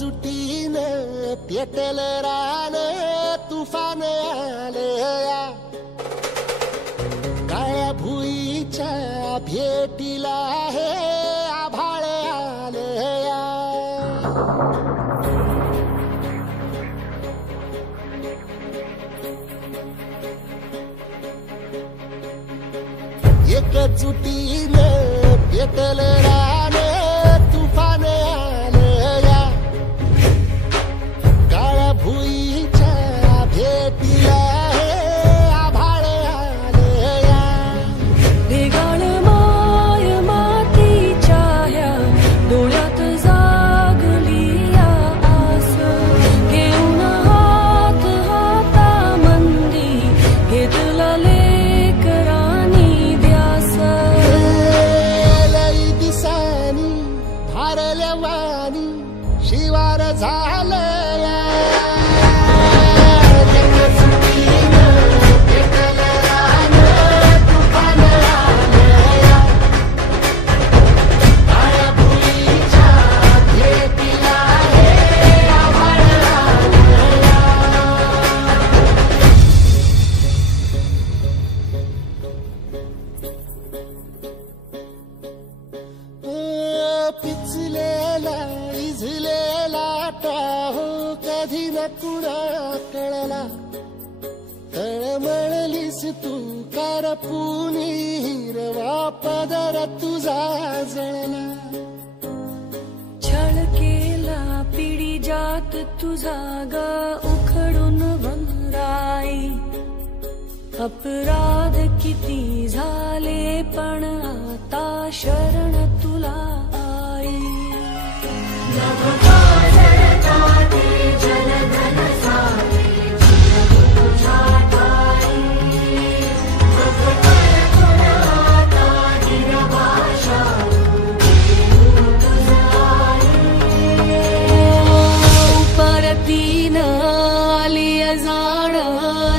एकजुटीनं पेटलं रान तुफान आलया काळ्या भुईच्या भेटीला हे आभाळ आलया एकजुटीनं पेटलं रान तुफान आलया काळ्या भुईच्या भेटीला हे आभाळ आलया वेगाळ माय मातीच्या ह्या डोळ्यात जागली या आस घेऊन हात हातामंदी घेतला लेकरांनी ध्यास लई दिसानी भारल्या वाणी शिवार झालया पिचलेला इझलेला टाहो कधी न कुणा कळला तळमळलीस तू कारपुनी हिरवा पदर तुझा जळला छळ केला पिढी जात तुझा ग उखडून वनराई अपराध किती झाले पण आता शरण तुला आई परतीन आली जाण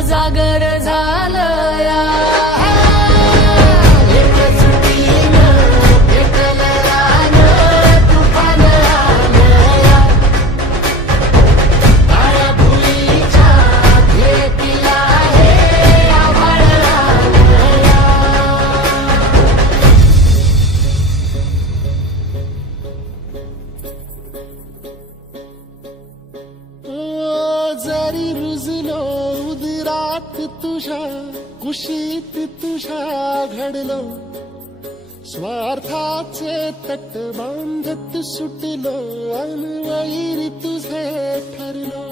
जागर झालया जरी रुजलो उदरात तुझ्या कुशीत तुझ्या घडलो स्वार्थाचे तट बांधत सुटलो अनवैरी तुझे ठरलो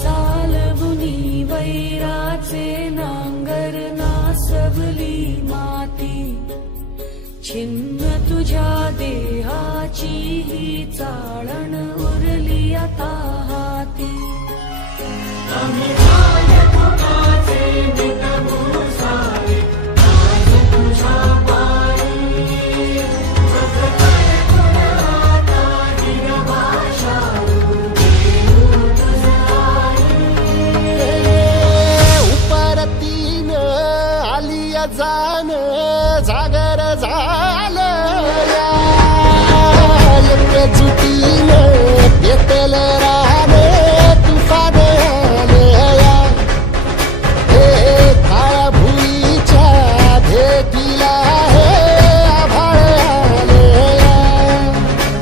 चालवुनी वैराचे नांगर नासवली माती छिन्न तुझ्या देहाची ही चाळण उरली आता हाती उपरतीन आलिया जान जागर झालया एकजुटीनं पेटलं रान तुफान आलया हे काळ्या भुईच्या भेटीला हे आभाळ आलया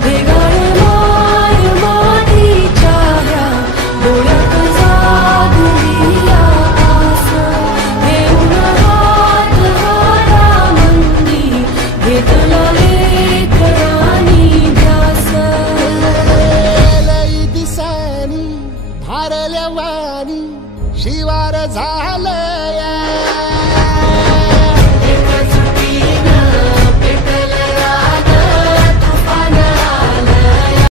वेगाळ माय मातीच्या ह्या डोळ्यात जागली या आस घेऊन हात हातामंदी घेतला लेकरांनी ध्यास लई दिसानी भारल्या वाणी शिवार झालं